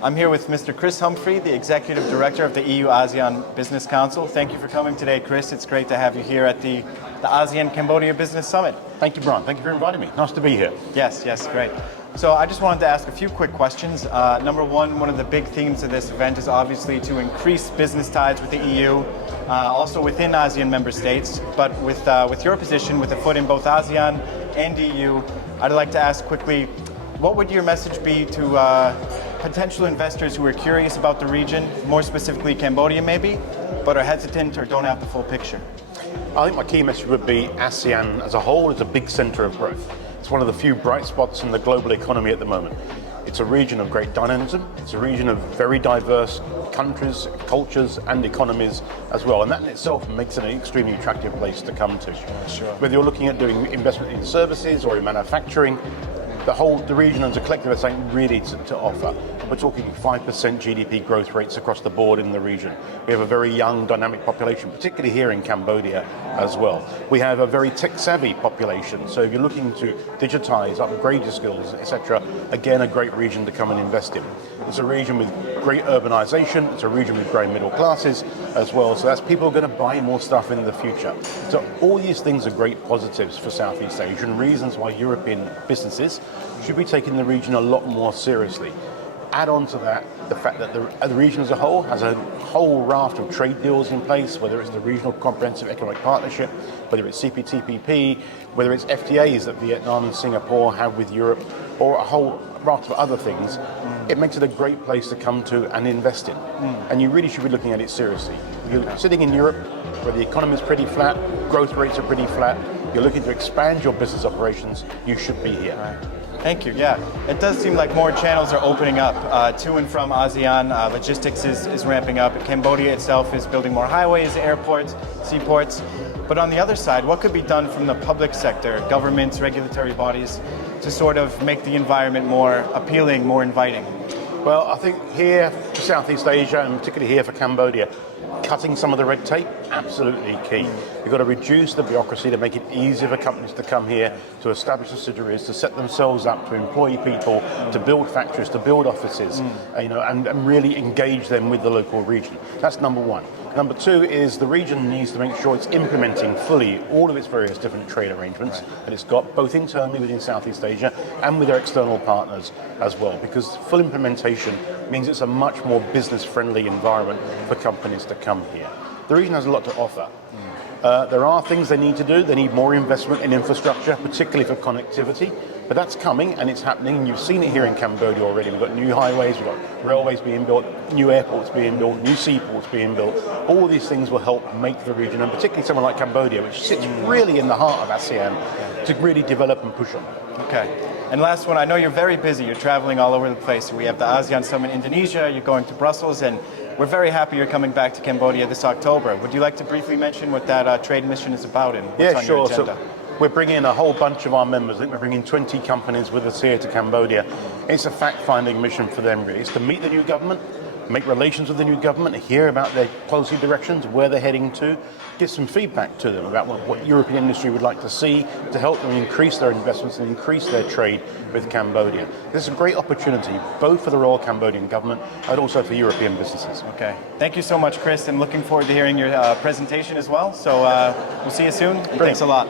I'm here with Mr. Chris Humphrey, the Executive Director of the EU-ASEAN Business Council. Thank you for coming today, Chris. It's great to have you here at the ASEAN-Cambodia Business Summit. Thank you, Brian. Thank you for inviting me. Nice to be here. Yes, great. So I just wanted to ask a few quick questions. Number one of the big themes of this event is obviously to increase business ties with the EU, also within ASEAN member states. But with your position, with a foot in both ASEAN and EU, I'd like to ask quickly, what would your message be to potential investors who are curious about the region, more specifically Cambodia maybe, but are hesitant or don't have the full picture? I think my key message would be ASEAN as a whole is a big centre of growth. It's one of the few bright spots in the global economy at the moment. It's a region of great dynamism. It's a region of very diverse countries, cultures and economies as well. And that in itself makes it an extremely attractive place to come to. Sure. Whether you're looking at doing investment in services or in manufacturing, the region as a collective has something really to offer. We're talking 5% GDP growth rates across the board in the region. We have a very young, dynamic population, particularly here in Cambodia as well. We have a very tech-savvy population, so if you're looking to digitize, upgrade your skills, etc., again, a great region to come and invest in. It's a region with great urbanization, it's a region with growing middle classes as well, so that's people are going to buy more stuff in the future. So all these things are great positives for Southeast Asia and reasons why European businesses should be taking the region a lot more seriously. Add on to that the fact that the region as a whole has a whole raft of trade deals in place, whether it's the Regional Comprehensive Economic Partnership, whether it's CPTPP, whether it's FTAs that Vietnam and Singapore have with Europe, or a whole raft of other things. It makes it a great place to come to and invest in. And you really should be looking at it seriously. You're sitting in Europe where the economy is pretty flat, growth rates are pretty flat, you're looking to expand your business operations, you should be here. Right. Thank you. Yeah, it does seem like more channels are opening up to and from ASEAN. Logistics is ramping up. Cambodia itself is building more highways, airports, seaports. But on the other side, what could be done from the public sector, governments, regulatory bodies, to sort of make the environment more appealing, more inviting? Well, I think here for Southeast Asia, and particularly here for Cambodia, cutting some of the red tape, absolutely key. You've got to reduce the bureaucracy to make it easier for companies to come here, to establish subsidiaries, to set themselves up, to employ people, to build factories, to build offices, and really engage them with the local region. That's number one. Number two is the region needs to make sure it's implementing fully all of its various different trade arrangements that it's got, both internally within Southeast Asia and with their external partners as well, because full implementation means it's a much more business-friendly environment for companies to come here. The region has a lot to offer. There are things they need to do. They need more investment in infrastructure, particularly for connectivity. But that's coming and it's happening, and you've seen it here in Cambodia already. We've got new highways, we've got railways being built, new airports being built, new seaports being built. All these things will help make the region, and particularly somewhere like Cambodia, which sits really in the heart of ASEAN, to really develop and push on. Okay. And last one, I know you're very busy. You're traveling all over the place. We have the ASEAN Summit in Indonesia, you're going to Brussels, and we're very happy you're coming back to Cambodia this October. Would you like to briefly mention what that trade mission is about and what's on your agenda? So we're bringing a whole bunch of our members. I think we're bringing 20 companies with us here to Cambodia. It's a fact-finding mission for them, really. It's to meet the new government, make relations with the new government, hear about their policy directions, where they're heading to, give some feedback to them about what European industry would like to see to help them increase their investments and increase their trade with Cambodia. This is a great opportunity, both for the Royal Cambodian government and also for European businesses. Okay. Thank you so much, Chris. I'm looking forward to hearing your presentation as well. So we'll see you soon. Thanks a lot.